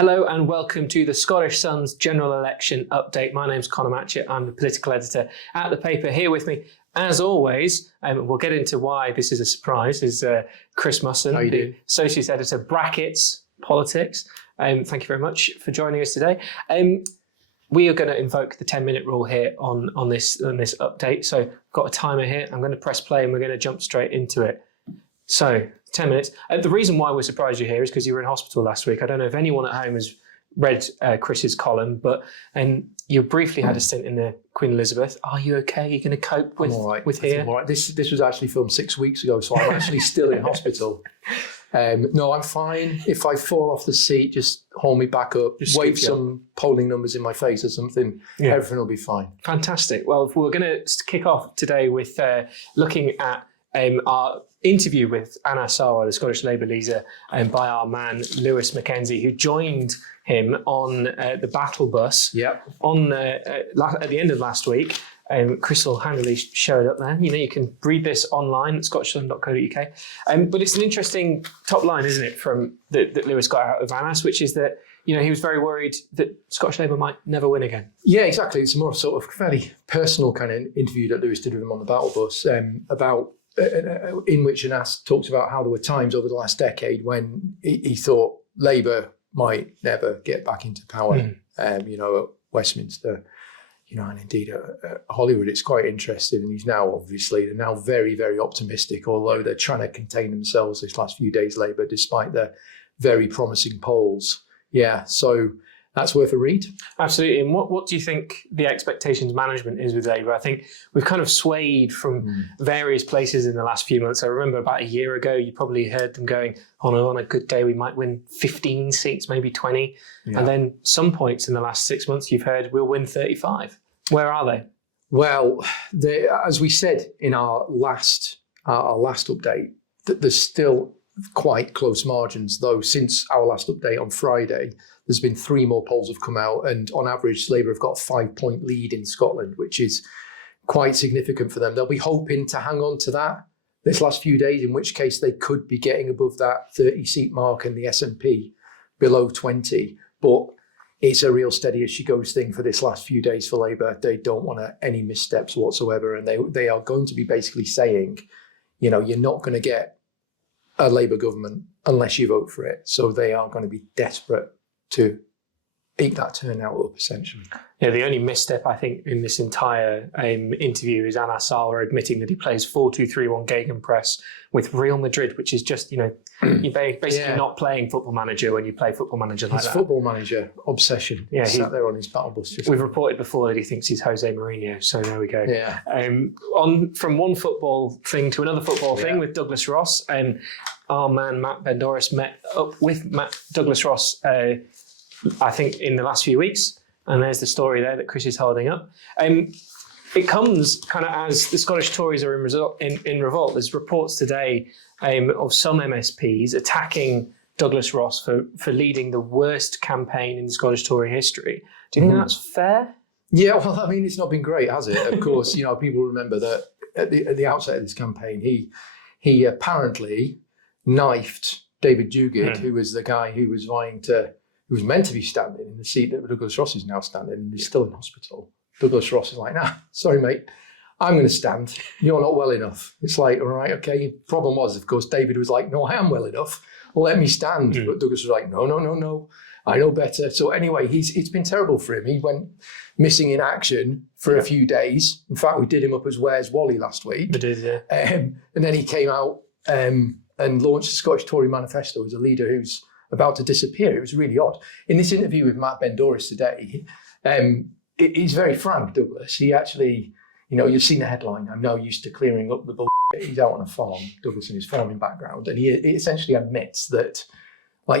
Hello and welcome to the Scottish Sun's general election update. My name's Conor Matchett. I'm the political editor at the paper. Here with me, as always, and we'll get into why this is a surprise, is Chris Musson, the associate editor, brackets politics. Thank you very much for joining us today. We are going to invoke the 10-minute rule here on this update. So I've got a timer here. I'm going to press play and we're going to jump straight into it. So 10 minutes. The reason why we're surprised you're here is because you were in hospital last week. I don't know if anyone at home has read Chris's column, but you briefly had a stint in the Queen Elizabeth. Are you okay? Are you going to cope with, with here? All right. This was actually filmed 6 weeks ago, so I'm actually still in hospital. No, I'm fine. If I fall off the seat, just hold me back up, just wave some polling numbers in my face or something. Yeah. Everything will be fine. Fantastic. Well, we're going to kick off today with looking at our interview with Anna Sarwar, the Scottish Labour leader, by our man Lewis Mackenzie, who joined him on the battle bus at the end of last week. Crystal handily showed up there. You can read this online at scottishsun.co.uk. But it's an interesting top line, isn't it, from that Lewis got out of Annas, which is that he was very worried that Scottish Labour might never win again. Yeah, exactly. It's a more sort of fairly personal kind of interview that Lewis did with him on the battle bus in which Annas talks about how there were times over the last decade when he thought Labour might never get back into power. At Westminster, and indeed at Holyrood. It's quite interesting. And they're now very, very optimistic, although they're trying to contain themselves this last few days, Labour, despite their very promising polls. Yeah, so that's worth a read. Absolutely. And what do you think the expectations management is with Labour? I think we've kind of swayed from various places in the last few months. I remember about a year ago, you probably heard them going, on a good day, we might win 15 seats, maybe 20. Yeah. And then some points in the last 6 months, you've heard we'll win 35. Where are they? Well, as we said in our last update, that there's still quite close margins, though since our last update on Friday, there's been 3 more polls have come out, and on average, Labour have got a 5-point lead in Scotland, which is quite significant for them. They'll be hoping to hang on to that this last few days, in which case they could be getting above that 30-seat mark and the SNP below 20. But it's a real steady as she goes thing for this last few days for Labour. They don't want any missteps whatsoever, and they are going to be basically saying, you're not going to get a Labour government unless you vote for it. So they are going to be desperate to eke that turnout up, essentially. Yeah, the only misstep, I think, in this entire interview is Anna Sarwar admitting that he plays 4-2-3-1 gegenpress with Real Madrid, which is just, you're basically not playing Football Manager when you play Football Manager like that. It's Football Manager obsession. Yeah, he sat there on his battle bus. We've reported before that he thinks he's Jose Mourinho, so there we go. Yeah. From one football thing to another football thing with Douglas Ross, our man Matt Bendoris met up with Douglas Ross, I think, in the last few weeks. And there's the story there that Chris is holding up. It comes kind of as the Scottish Tories are in revolt. There's reports today of some MSPs attacking Douglas Ross for leading the worst campaign in Scottish Tory history. Do you think that's fair? Yeah, well, I mean, it's not been great, has it? Of course, people remember that at the outset of this campaign, he apparently knifed David Duguid, who was the guy who was who was meant to be standing in the seat that Douglas Ross is now standing in, and he's still in hospital. Douglas Ross is like, nah, sorry, mate, I'm going to stand. You're not well enough. It's like, all right, okay. Problem was, of course, David was like, no, I am well enough. Let me stand. But Douglas was like, no, I know better. So anyway, it's been terrible for him. He went missing in action for a few days. In fact, we did him up as Where's Wally last week. We did, yeah. And then he came out and launched the Scottish Tory manifesto as a leader who's about to disappear. It was really odd. In this interview with Matt Bendoris today, he's very frank, Douglas. He actually, you've seen the headline, I'm now used to clearing up the bullshit. He's out on a farm, Douglas in his farming background, and he essentially admits that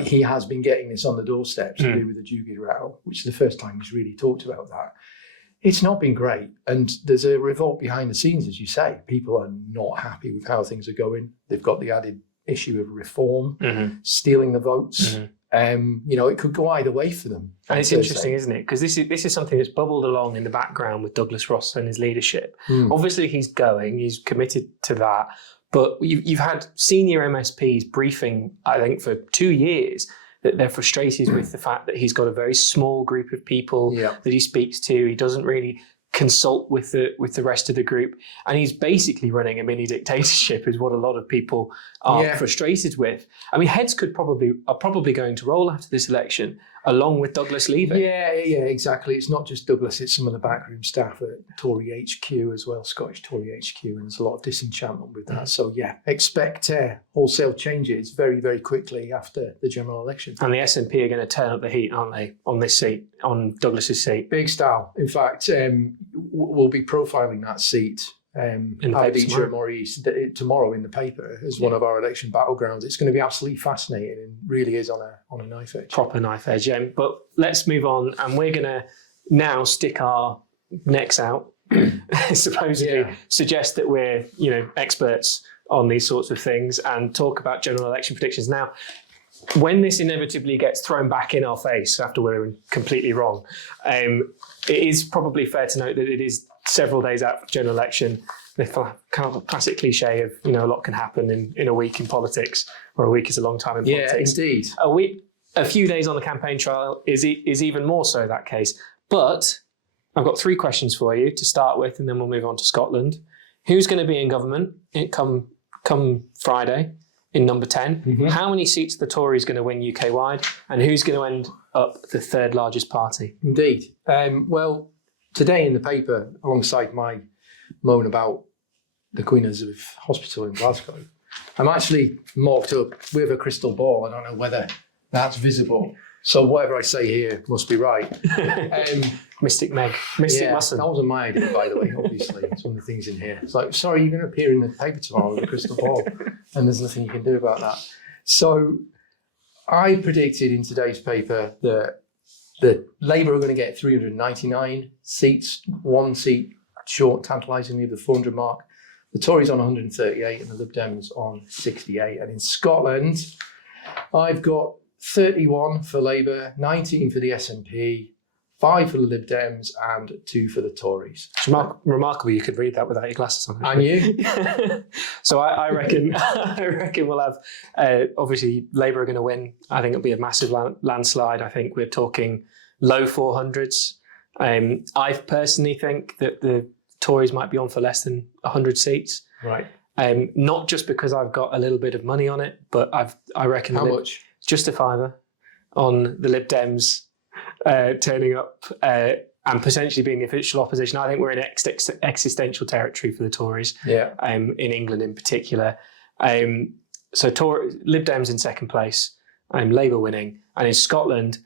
he has been getting this on the doorstep to do with the Duguid row, which is the first time he's really talked about that. It's not been great. And there's a revolt behind the scenes, as you say. People are not happy with how things are going. They've got the added issue of reform, stealing the votes. It could go either way for them. And it's interesting, isn't it? Because this is something that's bubbled along in the background with Douglas Ross and his leadership. Obviously, he's committed to that. But you've had senior MSPs briefing, I think, for 2 years, that they're frustrated with the fact that he's got a very small group of people Yeah. that he speaks to. He doesn't really consult with the rest of the group, and he's basically running a mini dictatorship, is what a lot of people are frustrated with. I mean, heads are probably going to roll after this election, along with Douglas leaving. Yeah, exactly. It's not just Douglas, it's some of the backroom staff at Tory HQ as well, Scottish Tory HQ, and there's a lot of disenchantment with that. So expect wholesale changes very, very quickly after the general election. And the SNP are going to turn up the heat, aren't they, on this seat, on Douglas's seat? Big style. In fact, we'll be profiling that seat Aberdeenshire More East tomorrow in the paper as one of our election battlegrounds. It's going to be absolutely fascinating and really is on a knife edge. Proper knife edge, But let's move on, and we're going to now stick our necks out, supposedly suggest that we're experts on these sorts of things and talk about general election predictions. Now, when this inevitably gets thrown back in our face after we're completely wrong, it is probably fair to note that it is several days out from the general election. The kind of a classic cliche of, a lot can happen in a week in politics, or a week is a long time in politics. Yeah, indeed. A few days on the campaign trail is even more so that case. But I've got 3 questions for you to start with, and then we'll move on to Scotland. Who's going to be in government come Friday in number 10? Mm-hmm. How many seats are the Tories going to win UK-wide? And who's going to end up the 3rd largest party? Indeed. Well, today in the paper, alongside my moan about the Queen Elizabeth Hospital in Glasgow, I'm actually marked up with a crystal ball. I don't know whether that's visible. So whatever I say here must be right. Mystic Musson. That wasn't my idea, by the way, obviously. It's one of the things in here. It's like, sorry, you're going to appear in the paper tomorrow with a crystal ball, and there's nothing you can do about that. So I predicted in today's paper that Labour are going to get 399 seats, 1 seat short, tantalisingly, the 400 mark. The Tories on 138 and the Lib Dems on 68. And in Scotland, I've got 31 for Labour, 19 for the SNP, 5 for the Lib Dems, and 2 for the Tories. It's remarkable you could read that without your glasses on. And you? So I reckon we'll have, obviously, Labour are going to win. I think it'll be a massive landslide. I think we're talking low 400s. I personally think that the Tories might be on for less than 100 seats. Right. Not just because I've got a little bit of money on it, but I reckon... How much? Just a £5 on the Lib Dems turning up and potentially being the official opposition. I think we're in existential territory for the Tories, in England in particular. So Lib Dems in 2nd place, Labour winning. And in Scotland,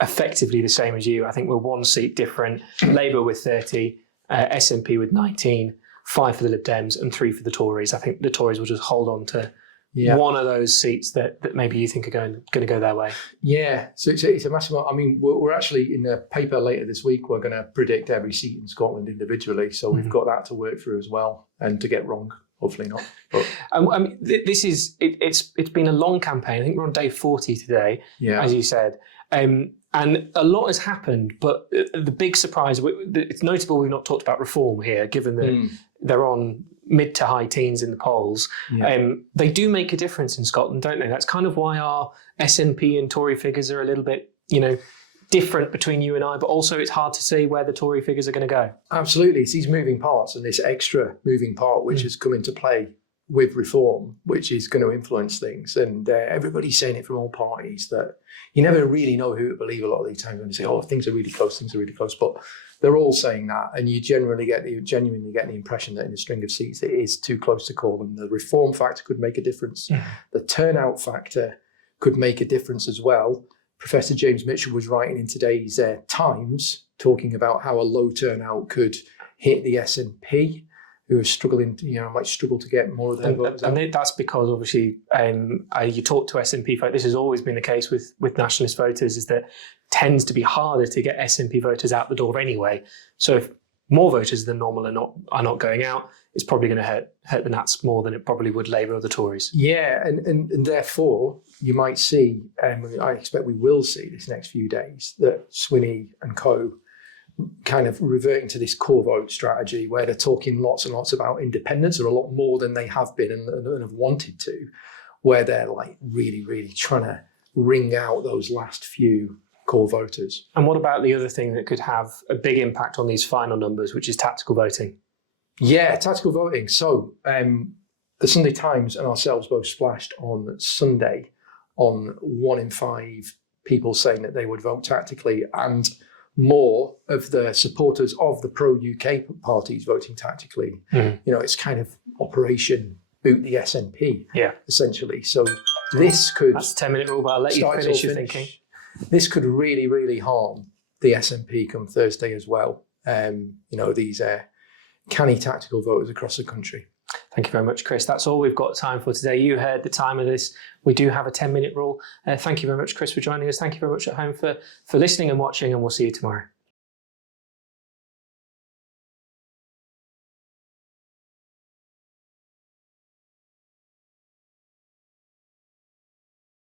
effectively the same as you. I think we're 1 seat different. Labour with 30, SNP with 19, 5 for the Lib Dems and 3 for the Tories. I think the Tories will just hold on to one of those seats that maybe you think are going to go their way. Yeah, so it's a massive... I mean, we're actually in the paper later this week, we're going to predict every seat in Scotland individually. So we've got that to work through as well, and to get wrong, hopefully not. But I mean, this is... It's been a long campaign. I think we're on day 40 today, as you said. And a lot has happened, but the big surprise... It's notable we've not talked about reform here, given that they're on mid to high teens in the polls. They do make a difference in Scotland, don't they? That's kind of why our SNP and Tory figures are a little bit, different between you and I, but also it's hard to see where the Tory figures are going to go. Absolutely. It's these moving parts and this extra moving part which has come into play with reform, which is going to influence things. And everybody's saying it from all parties, that you never really know who to believe a lot of these times when they say, things are really close. But they're all saying that, and you genuinely get the impression that in a string of seats it is too close to call, and the reform factor could make a difference. The turnout factor could make a difference as well. Professor James Mitchell was writing in today's Times talking about how a low turnout could hit the SNP, who are struggling, might struggle to get more of their votes. And that's because obviously you talk to SNP folk. This has always been the case with nationalist voters, is that tends to be harder to get SNP voters out the door anyway. So if more voters than normal are not going out, it's probably going to hurt the Nats more than it probably would Labour or the Tories. Yeah, and therefore you might see, I expect we will see this next few days, that Swinney and co kind of reverting to this core vote strategy where they're talking lots and lots about independence, or a lot more than they have been and have wanted to, where they're like really, really trying to wring out those last few core voters. And what about the other thing that could have a big impact on these final numbers, which is tactical voting? Yeah, tactical voting. So the Sunday Times and ourselves both splashed on Sunday on 1 in 5 people saying that they would vote tactically, and more of the supporters of the pro-UK parties voting tactically. You know, it's kind of Operation Boot the SNP, essentially. So this could... That's the 10-minute rule, but I'll let you finish your thinking. This could really, really harm the SNP come Thursday as well. You know, these canny tactical voters across the country. Thank you very much, Chris. That's all we've got time for today. You heard the time of this. We do have a 10-minute rule. Thank you very much, Chris, for joining us. Thank you very much at home for listening and watching, and we'll see you tomorrow.